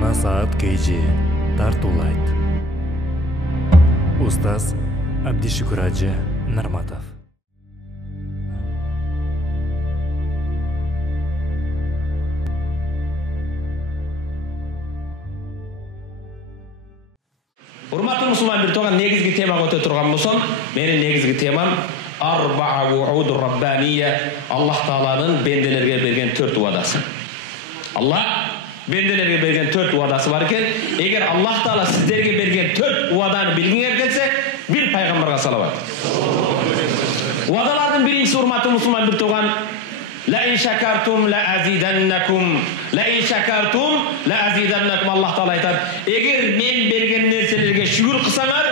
Жаңа саат KG тартуулайт. Устаз Абдишүкүр Ажы Нарматов. Урматтуу мусулман, бир тоган негизги темага өтө турган болсом, менин негизги темам Арбаа вууdur Раббанiyya, Аллах Тааланын бенделерге берген 4 уадасы. Аллах бенделерге берген 4 уадасы бар экен. Эгер Аллах Таала сиздерге берген 4 уаданы билгиңер келсе, бир пайгамбарга салават. Уадалардын биринчиси, урматтуу мусулман, бир тоган La in shakartum la azidannakum. La in shakartum la azidannakum. Allah Taala aytат: "Эгер мен берген нерселерге шүгүр кылсаңар,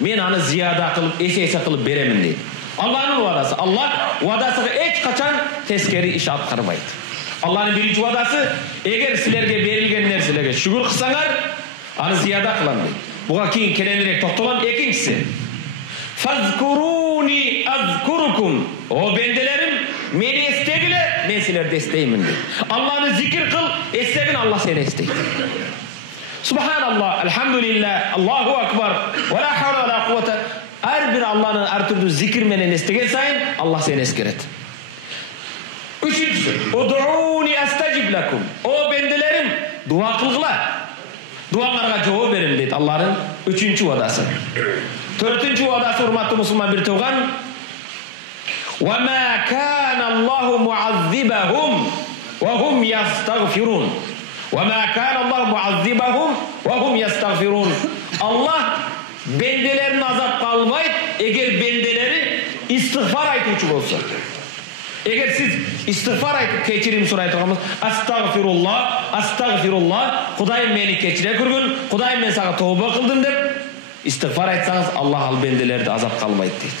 мен аны зияда кылып, эсе кылып беремин" дейт. Аллахтын уадасы. Аллах уадасына эч качан тескери иш аткарбайт. Аллахтын биринчи уадасы: "Эгер силерге берилген нерселерге шүгүр кылсаңар, аны зияда кылам" дейт. Буга кийин кененирээк токтолом. Экинчиси: "Фазкуруни азкурукум." О бенделерим, мени эстегиле, мен силерди эстеймин дейт. Аллахны зикир кыл, эстегин, Аллах сени эстейт. Субханаллах, алхамдулилlah, Аллаху акбар, ва ла хавла ва ла куввата. Ар бир Аллахны ар түрдүү зикир менен эстеген сайын Аллах сени эскерет. Үчүнчүсү: "Удууни астажиб лакум." О бенделерим, дуа кылгыла, дуаңарга жооп берем дейт Аллахтын үчүнчү уадасы. Төртүнчү уадасы, урматтуу мусулман, бир тууган: وَمَا كَانَ اللَّهُ مُعَذِّبَهُمْ وَهُمْ يَسْتَغْفِرُونَ. وَمَا كَانَ اللَّهُ مُعَذِّبَهُمْ وَهُمْ يَسْتَغْفِرُونَ. Allah bendelerini azapka almayıp, eğer bendeleri istiğfar aytıcı olsa. Eğer siz istiğfar aytıp keçirim soraytığımız astagfirullah, astagfirullah, Kudayım beni keçire kürgün, Kudayım ben sana tövbe kıldım deyip istiğfar aytsanız Allah al bendeleri de azap kalmayıp deyip.